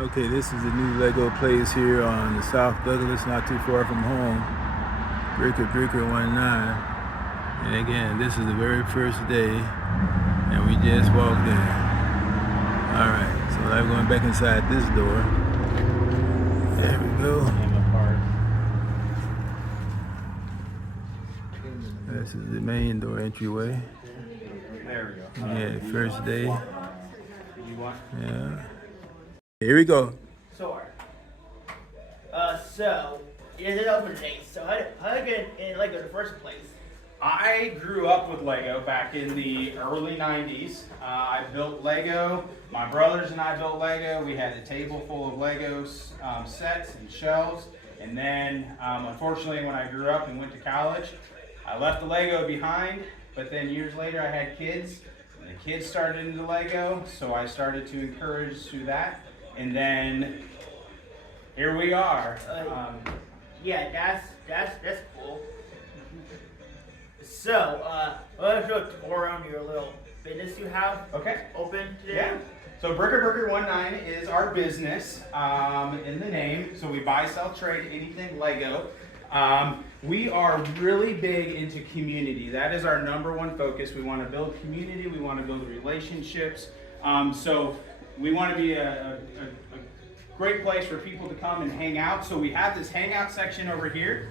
Okay, this is the new Lego place here on the South Douglas, not too far from home. Breaker 19. And again, this is the very first day, and we just walked in. Alright, so I'm going back inside this door. There we go. This is the main door entryway. There we go. Yeah, first day. Yeah. Here we go. So it is open today. So how did you get in Lego in the first place? I grew up with Lego back in the early 90s. I built Lego. My brothers and I built Lego. We had a table full of Lego sets and shelves. And then, unfortunately, when I grew up and went to college, I left the Lego behind. But then years later, I had kids. And the kids started into Lego, so I started to encourage through that. And then here we are. Yeah, that's cool. So, let's do a tour around your little business you have. Okay. Open today. Yeah. So Breaker 19 is our business in the name. So we buy, sell, trade anything Lego. We are really big into community. That is our number one focus. We want to build community. We want to build relationships. So we want to be a great place for people to come and hang out. So we have this hangout section over here.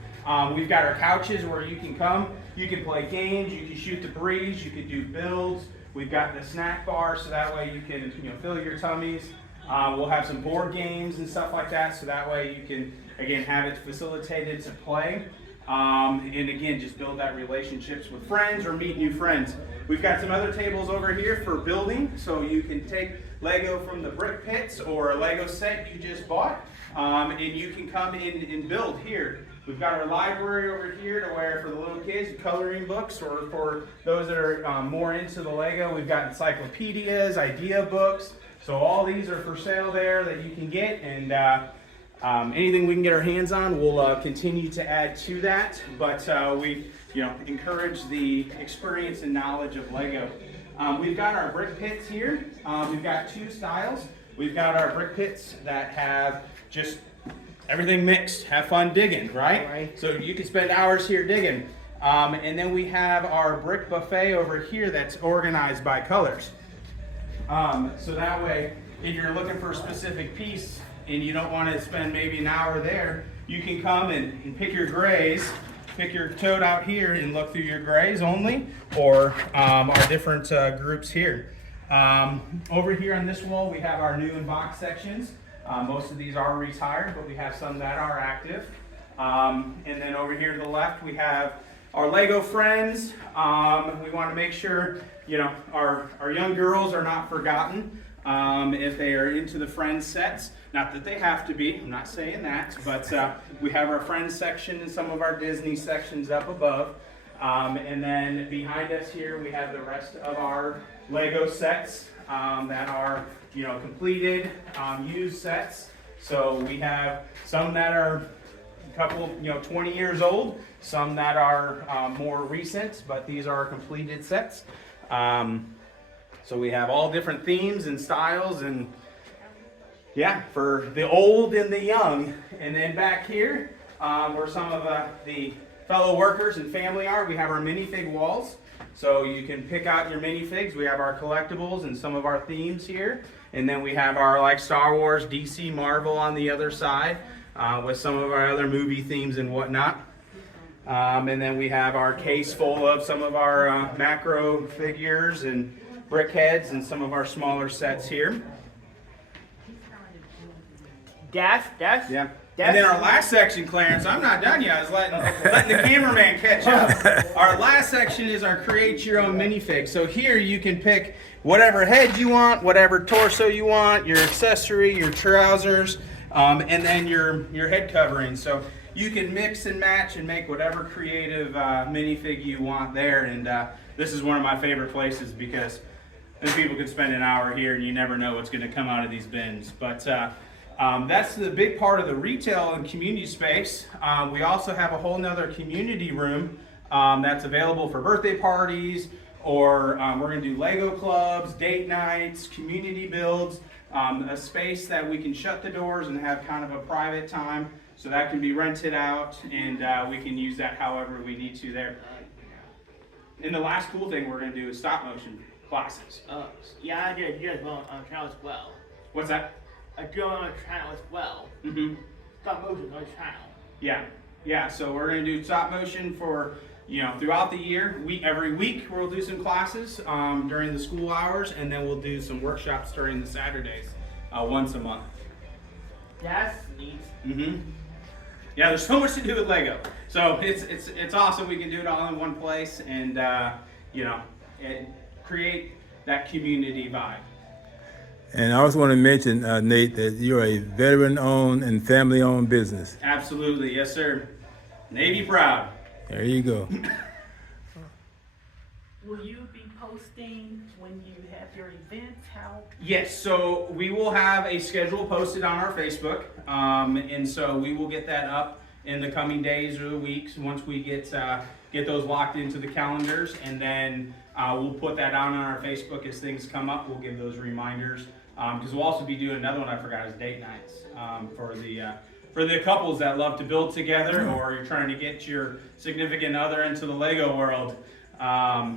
We've got our couches where you can come. You can play games. You can shoot the breeze. You can do builds. We've got the snack bar, so that way you can fill your tummies. We'll have some board games and stuff like that, so that way you can again have it facilitated to play. And again, just build that relationships with friends or meet new friends. We've got some other tables over here for building, so you can take Lego from the brick pits or a Lego set you just bought, and you can come in and build here. We've got our library over here to where for the little kids, coloring books, or for those that are more into the Lego, we've got encyclopedias, idea books. So all these are for sale there that you can get, and anything we can get our hands on, we'll continue to add to that. But we encourage the experience and knowledge of Lego. We've got our brick pits here. We've got two styles. We've got our brick pits that have just everything mixed. Have fun digging, right? So you can spend hours here digging. And then we have our brick buffet over here that's organized by colors. So that way, if you're looking for a specific piece and you don't want to spend maybe an hour there, you can come and pick your grays, pick your tote out here and look through your grays only, or our different groups here. Over here on this wall, we have our new and box sections. Most of these are retired, but we have some that are active. And then over here to the left, we have our Lego friends. We want to make sure, our young girls are not forgotten if they are into the friends sets. Not that they have to be, I'm not saying that, but we have our friends section and some of our Disney sections up above. And then behind us here, we have the rest of our Lego sets that are completed, used sets. So we have some that are a couple, 20 years old, some that are more recent, but these are completed sets. So we have all different themes and styles, and yeah, for the old and the young. And then back here, where some of the fellow workers and family are, we have our minifig walls. So you can pick out your minifigs. We have our collectibles and some of our themes here. And then we have our Star Wars, DC, Marvel on the other side with some of our other movie themes and whatnot. And then we have our case full of some of our macro figures and brick heads and some of our smaller sets here. Yeah. And then our last section, Clarence, I'm not done yet. I was letting the cameraman catch up. Our last section is our create your own minifig. So here you can pick whatever head you want, whatever torso you want, your accessory, your trousers, and then your head covering. So you can mix and match and make whatever creative minifig you want there. And this is one of my favorite places because then people can spend an hour here and you never know what's going to come out of these bins. But that's the big part of the retail and community space. We also have a whole nother community room that's available for birthday parties, or we're going to do Lego clubs, date nights, community builds. a space that we can shut the doors and have kind of a private time. So that can be rented out, and we can use that however we need to there. And the last cool thing we're going to do is stop motion classes. Yeah, I did on channel as well. What's that? I do it on channel as well. Mm-hmm. Stop motion on channel. Yeah. So we're going to do stop motion for, throughout the year. Every week we'll do some classes during the school hours, and then we'll do some workshops during the Saturdays once a month. That's neat. Mm-hmm. Yeah, there's so much to do with Lego. So it's awesome. We can do it all in one place, and and create that community vibe. And I also want to mention, Nate, that you're a veteran-owned and family-owned business. Absolutely, yes, sir. Navy proud. There you go. Will you be posting when you have your events? How? Yes, so we will have a schedule posted on our Facebook, and so we will get that up in the coming days or weeks once we get those locked into the calendars, and then we'll put that out on our Facebook as things come up. We'll give those reminders because we'll also be doing another one I forgot is date nights for the couples that love to build together, or you're trying to get your significant other into the Lego world.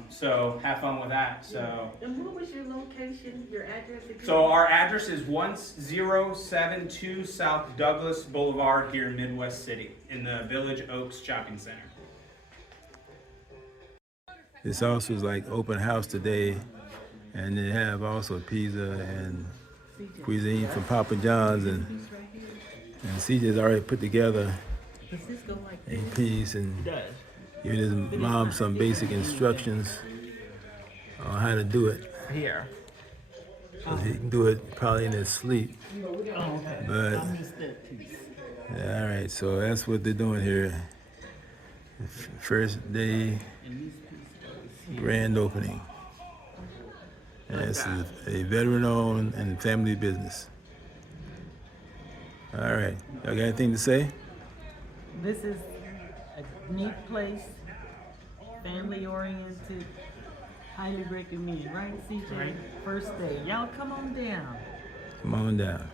So have fun with that. So. And what was your location, your address again? So our address is 1072 South Douglas Boulevard here in Midwest City in the Village Oaks Shopping Center. This also is like open house today, and they have also pizza and cuisine from Papa John's, and CJ's already put together Does this go like a this? piece and It does. giving his mom some basic instructions on how to do it. Here. So he can do it probably in his sleep. Oh, okay. But I missed that piece. yeah, all right, so that's what they're doing here. First day grand opening. And it's a veteran-owned and family business. All right, y'all got anything to say? This is a neat place, family oriented, highly recommend, right, CJ? Right. First day. Y'all come on down. Come on down.